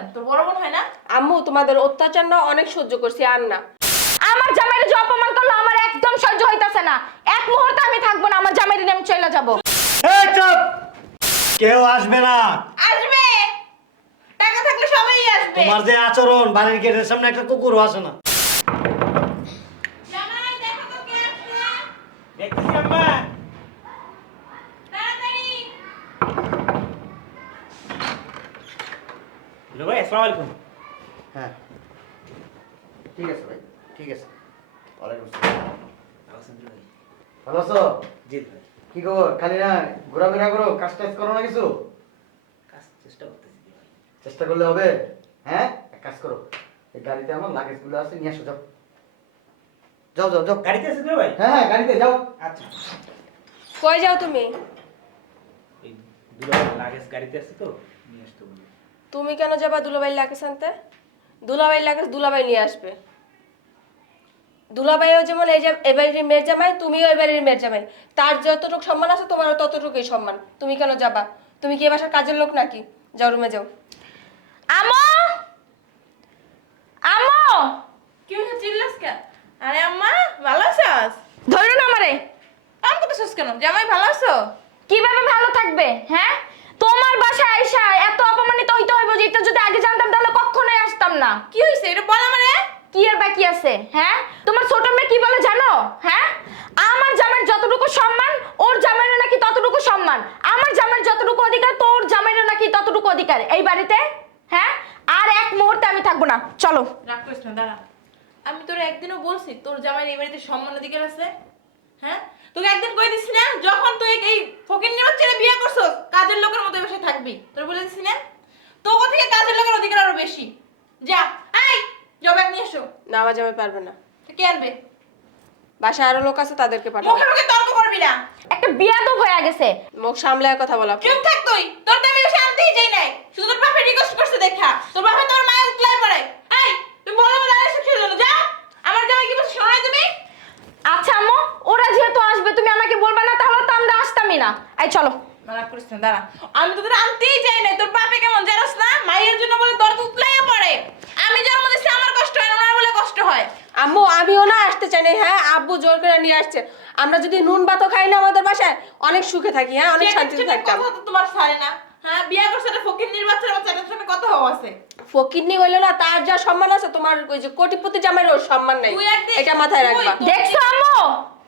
কেন তোর বড় বোন হয় না? আম্মু তোমাদের অত্যাচার না অনেক সহ্য করছি আর না। আমার জামাইরে যে অপমান করল আমার একদম সহ্য হইতাছে না। এক মুহূর্তে আমি থাকব না আমার জামাইরে নিয়ে আমি চলে যাব। এই চুপ! কেউ আসবে না। আসবে? টাকা থাকলে সবাই আসবে। তোমার যে আচরণ বাড়ির গেটের সামনে একটা কুকুরও আসে না। জামাই দেখো তো কে আসছে। দেখতেছি আম্মা। হ্যালো ভাই আসসালামু আলাইকুম। হ্যাঁ। ঠিক আছে ভাই ঠিক আছে। ওয়ালাইকুম আসসালাম। ভালো আছো? জি ভাই। কি খবর? খালি না ঘোরাফেরা করো কাজ টাজ করো না কিছু? কাজ চেষ্টা করতেছি ভাই। চেষ্টা করলে হবে? হ্যাঁ? এক কাজ করো এই গাড়িতে আমার লাগেজগুলো আছে নিয়ে আসো যাও। যাও যাও যাও। গাড়িতে আছেন তো ভাই? হ্যাঁ হ্যাঁ গাড়িতে যাও। আচ্ছা। কই যাও তুমি? এই দুটো লাগেজ গাড়িতে আছে তো নিয়ে আসতে বলি। তুমি কেন যাবা দুলাভাই লাগেজ আনতে? দুলাভাই লাগেজ দুলাভাই নিয়ে আসবে। দুলাভাইও যেমন এই যে এবারের মেয়ের জামাই তুমিও এবারের মেয়ের জামাই। তার যতটুকু সম্মান আছে তোমারও ততটুকুই সম্মান। তুমি কেন যাবা? তুমি কি এ বাসার কাজের লোক নাকি? যাও রুমে যাও। আমো! আমো! কি হয়েছে চিল্লাস কেন? আরে আম্মা ভালো আছিস? ধরো না আমারে। আম করতেছিস কেন? জামাই ভালো আছো? কীভাবে ভালো থাকবে হ্যাঁ? তোমার বাসায় আইসা এটা যদি আগে জানতাম তাহলে কখনোই আসতাম না। কি হয়েছে এটা বল আমারে। কি আর বাকি আছে হ্যাঁ? তোমার ছোট মেয়ে কি বলে জানো? হ্যাঁ? আমার জামাইয়ের যতটুকু সম্মান ওর জামাইয়ের নাকি ততটুকু সম্মান। আমার জামাইয়ের যতটুকু অধিকার তোর জামাইয়ের নাকি ততটুকু অধিকার। এই বাড়িতে হ্যাঁ? আর এক মুহূর্তে আমি থাকব না। চলো। রাগ করিস না দাঁড়া। আমি তোর একদিনও বলছি তোর জামাই এই বাড়িতে সম্মান অধিকার আছে হ্যাঁ? তোকে একদিন কই দিছি না? যখন তুই এই ফকির নিয়ে ছেলে বিয়ে করছস কাজের লোকের মতো বসে থাকবি। তোর বলে দিছি না? তোকে থেকে কাজের লোকের অধিকার আরও বেশি। যা আই জবাব নিয়ে এসো। না আমার জামাই পারবে না। কে আনবে? বাসায় আরও লোক আছে তাদেরকে পাঠাবো। মুখে মুখে তর্ক করবি না। একটা বিয়াদব হয়ে গেছে। মুখ সামলায় কথা বলা চুপ থাক তুই। তোর তো আমি বেশি আনতেই চাই নাই। শুধু তোর বাপের রিকোয়েস্ট করছে দেখা। তোর বাপে তোর মায়ের উতলাই পড়ে এই তুমি বলো বলে আরে দিল যা। আমার জামাই কি বলছে শোনাই তুমি? আচ্ছা আম্মু ওরা যেহেতু আসবে তুমি আমাকে বলবে না তাহলে তো আমরা আসতামই না। এই চলো। মানা করিস না দাঁড়া। আমি তোদের আনতেই চাই নাই তোর বাপে কেমন জানাস না? মায়ের জন্য বলে উতলাইয়া পড়ে। আমি জন্ম দিচ্ছি আমার কষ্ট হয় ওনার বলে কষ্ট হয়। আম্মু আমিও না আসতে চাই না হ্যাঁ? আব্বু জোর করে নিয়ে আসছে। আমরা যদি নুন ভাতও খাই না আমাদের বাসায় অনেক সুখে থাকি হ্যাঁ? অনেক শান্তিতে থাকতাম। কথা তো তোমার না হ্যাঁ? বিয়ে করছে একটা ফকির নির্বাচনের বাচ্চাটার সঙ্গে কথা হওয়া আছে। ফকিরনি হইল না তার যা সম্মান আছে তোমার ওই যে কোটিপতি জামাইয়ের ওর সম্মান নাই। এটা মাথায় রাখবা। দেখছ আম্মু?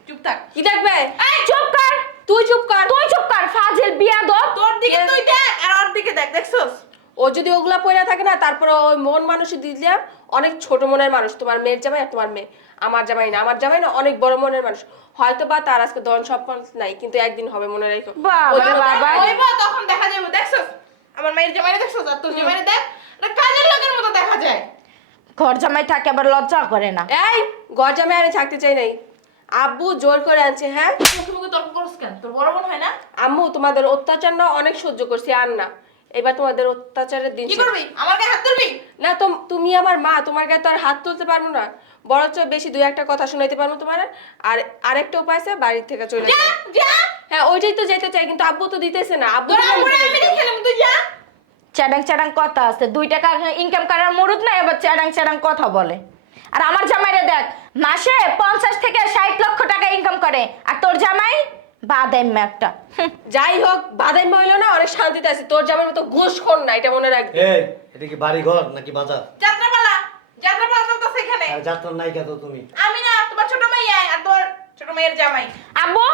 চুপ থাক। কি দেখবে? এই চুপ কর তুই চুপ কর তুই চুপ কর ফাজিল বিয়াদব তোর দিকে তুই দেখ আর ওর দিকে দেখ দেখছস ও যদি ওগুলা পয়রা থাকে না তারপরে ওই মন মানুষই দিলে অনেক ছোট মনের মানুষ তোমার মেয়ের জামাই আর তোমার মেয়ে। আমার জামাই না আমার জামাই না অনেক বড় মনের মানুষ। হয়তো বা তার আজকে ধন সম্পদ নাই কিন্তু একদিন হবে মনে রেখো। তখন দেখা যাবে দেখছস? আমার মায়ের জামাইরে দেখছস? আর তোর জামাইরে দেখ কাজের লোকের মতো দেখা যায়। ঘর জামাই থাকে আবার লজ্জা করে না। এই ঘর জামাই আমি থাকতে চাই নাই। আব্বু জোর করে আনছে হ্যাঁ? মুখে মুখে তর্ক করছ কেন? তোর বড় বোন হয় না? আম্মু তোমাদের অত্যাচার না অনেক সহ্য করছি আর না। এবার তোমাদের অত্যাচারের দিন কি শেষ। করবি? আমার গায়ে হাত ধরবি? না তো তুমি আমার মা তোমার গায়ে তো আর হাত তুলতে পারব না। বরঞ্চ বেশি দুই একটা কথা শুনাইতে পারব তোমার। আর আরেকটা উপায় আছে বাড়ির থেকে চলে যা যাও। যা। হ্যাঁ ওইটাই তো যেতে চাই কিন্তু আব্বু তো দিতেছে না। আব্বু তোর বলে আমি। খেলাম তুই যা। চ্যাডাং চ্যাডাং কথা আছে দুই টাকা ইনকাম করার মুরুদ না এবার চ্যাডাং চ্যাডাং কথা বলে। আর আমার জামাইরে দেখ মাসে পঞ্চাশ থেকে ষাট লক্ষ টাকা ইনকাম করে। আর তোর জামাই? বাদেম একটা। যাই হোক বাদাই হইল না অনেক শান্তিতে আছি। তোর জামার মতো ঘুষ খোর না এটা মনে রাখবি। এই এটা কি বাড়ি ঘর নাকি বাজার? যাত্রাপালা যাত্রাপালা চলতেছে এখানে। আর যাত্রার নায়িকা তো তুমি। আমি না তোমার ছোট মাইয়া আর তোর ছোট মাইয়ের জামাই। আব্বু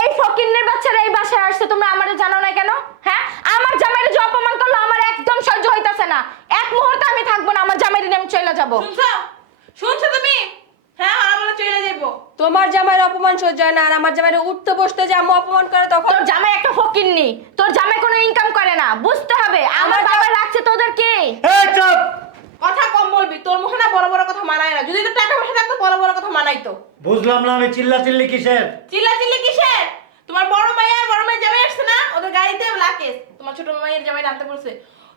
এই ফকিন্নের বাচ্চারা এই বাসায় আসছে তোমরা আমারে জানো না কেন? হ্যাঁ? আমার জামাইরে যে অপমান করল আমার একদম সহ্য হইতাছে না। এক মুহূর্তে আমি থাকব না আমার জামাইরে নিয়ে আমি চলে যাব। শুনছো? শুনছো তুমি? হ্যাঁ আর বলে চলে যাইবো। তোমার জামাইয়ের অপমান সহ্য হয় না আর আমার জামাইয়ের উঠতে বসতে যে আম্মু অপমান করে তখন তোর জামাই একটা ফকিন্নি তোর জামাই কোনো ইনকাম করে না বুঝতে হবে। আমার বাবা রাখছে তোদের কি? এই চুপ! কথা কম বলবি তোর মুখে না বড় বড় কথা মানায় না। যদি তোর টাকা পয়সা থাকতো বড় বড় কথা মানাই তো বুঝলাম না আমি চিল্লা চিল্লি কিসের? চিল্লা চিল্লি কিসের? তোমার বড় মাইয়া আর বড় মাইয়ের জামাই আসছে না? ওদের গাড়িতে লাকেশ তোমার ছোট মাইয়ের জামাই আনতে বলছে।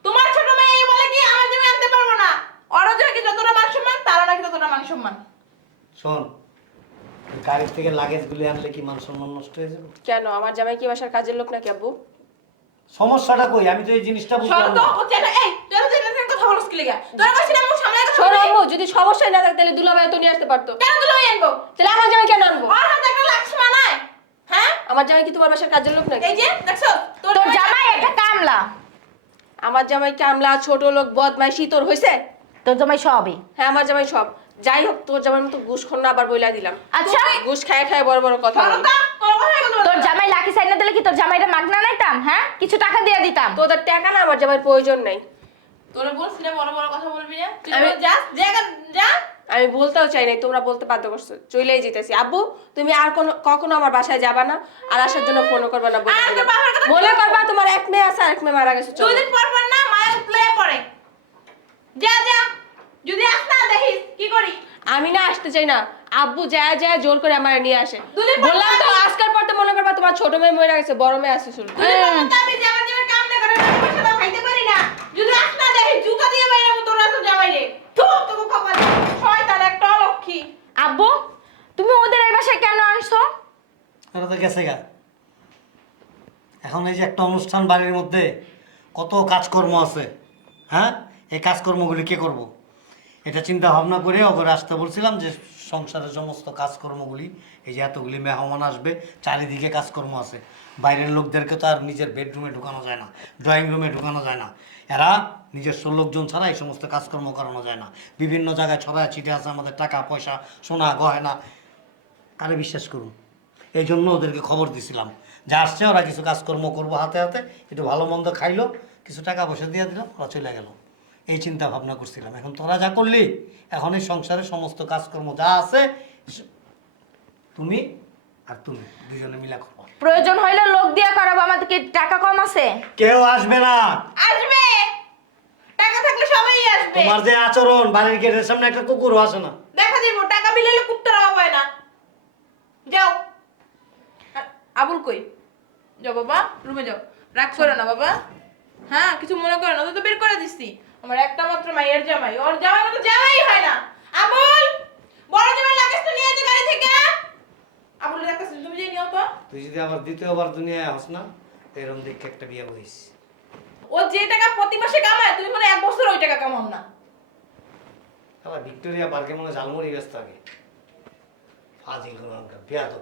তোমার ছোট মাইয়া বলে কি আমার জামাই আনতে পারব না? ওরা যে কি যতটা মান সম্মান তারও নাকি ততটা মান সম্মান। শোন গাড়ির থেকে লাগেজ গুলি আনলে কি মান সম্মান নষ্ট হয়ে যাবে? কেন? আমার জামাই কি বাসার কাজের লোক নাকি আব্বু? সমস্যাটা কই? আমি তো এই জিনিসটা বুঝলাম না। যদি থাকে তাহলে দুলাভাই তো নিয়ে আসতে পারতো। কেন তুই আনব? তাহলে আমার জামাই কেন আনব? ওর হাতে একটা লাক্স মানায় হ্যাঁ? আমার জামাই কি তোমার বাসার কাজের লোক নাকি? এই যে দেখছ? তোর জামাই একটা কামলা। আমার জামাই কামলা ছোট লোক বদমাইশি তোর হয়েছে তোর জামাই সবই। হ্যাঁ আমার জামাই সব। যাই হোক তোর জামাই মতো ঘুষ খন্না আবার বইলা দিলাম। আচ্ছা। ঘুষ খায় খায় বড় বড় কথা বলে। তোর জামাই লাকি সাইড না দিলে কি তোর জামাইটা মাগনা নাইতাম হ্যাঁ? কিছু টাকা দিয়ে দিতাম। তোদের টাকা না আমার জামাইয়ের প্রয়োজন নেই। তোরা বলছিস না বড় বড় কথা বলবি না। তুই আমি- যা জায়গা যা। আমি বলতেও চাই নাই তোমরা বলতে বাধ্য করছ। চলেই যেতেছি। আব্বু তুমি আর কোনো কখনো আমার বাসায় যাবা না আর আসার জন্য ফোন করবে না বলে আর তোর দিলাম। বাবার কথা মনে করবা তোমার এক মেয়ে আছে আর এক মেয়ে মারা গেছে চলো। দুই দিন পর পর না মায়া উতলে পড়ে। যা যা। যদি আস না দেখিস কি করি? আমি না আসতে চাই না। আব্বু যায় যায় জোর করে আমার নিয়ে আসে। বললাম তো আজকাল পর তো মনে করবা তোমার ছোট মেয়ে মরে গেছে বড় মেয়ে আছে শুরু তো আমি জামা জামা কাম না করে টাকা পয়সা দাও খাইতে পারি না। যদি আস না দেখিস জুতা দিয়ে বাইরে মতো তোরা তো জামাই রে। থু তোকে কপাল শয়তান একটা অলক্ষী। আব্বু তুমি ওদের এই বাসায় কেন আনছো এটা তো গেছে গা। এখন এই যে একটা অনুষ্ঠান বাড়ির মধ্যে কত কাজকর্ম আছে হ্যাঁ? এই কাজকর্মগুলি কে করব। এটা চিন্তা ভাবনা করে ওকে আসতে বলছিলাম যে সংসারের সমস্ত কাজকর্মগুলি, এই যে এতগুলি মেহমান আসবে, চারিদিকে কাজকর্ম আছে। বাইরের লোকদেরকে তো আর নিজের বেডরুমে ঢুকানো যায় না ড্রয়িং রুমে ঢুকানো যায় না। এরা নিজস্ব লোকজন ছাড়া এই সমস্ত কাজকর্ম করানো যায় না। বিভিন্ন জায়গায় ছড়ায় ছিটে আছে আমাদের টাকা, পয়সা, সোনা, গয়না। কারে বিশ্বাস করুন? এই জন্য ওদেরকে খবর দিছিলাম। যে আসছে ওরা কিছু কাজকর্ম করব হাতে হাতে, একটু ভালো মন্দ খাইলো, কিছু টাকা পয়সা দিয়ে দিলাম ওরা চলে গেল। এই চিন্তা ভাবনা করছিলাম। এখন তোরা যা করলি এখন এই সংসারে সমস্ত কাজকর্ম যা আছে তুমি আর তুমি দুজনে মিলা করো। প্রয়োজন হইলে লোক দিয়া করাবো আমাদের কি টাকা কম আছে? কেউ আসবে না। আসবে? টাকা থাকলে সবাই আসবে। তোমার যে আচরণ বাড়ির গেটের সামনে একটা কুকুরও আসে না। দেখা দিব টাকা কুত্তার অভাব হয় না। যাও। আবুল কই? যাও বাবা রুমে যাও। রাগ করো না বাবা। হ্যাঁ কিছু মনে করো না তো তো বের করে দিচ্ছি আমার একটা মাত্র মাইয়ের জামাই। ওর জামাই মতো জামাই হয় না। আবুল বড় জামাই লাগেজ তো নিয়ে যেতে গাড়ি থেকে। আবুল দেখতেছি তুমি যে নিও তো। তুই যদি আবার দ্বিতীয়বার দুনিয়ায় আস না এরকম দেখে একটা বিয়ে করিস। ও যে টাকা প্রতি মাসে কামায় তুমি মনে এক বছর ওই টাকা কামাও না। আবার ভিক্টোরিয়া পার্কে মনে ঝালমুড়ি ব্যস্ত আগে। ফাজিল কোনো বিয়া তো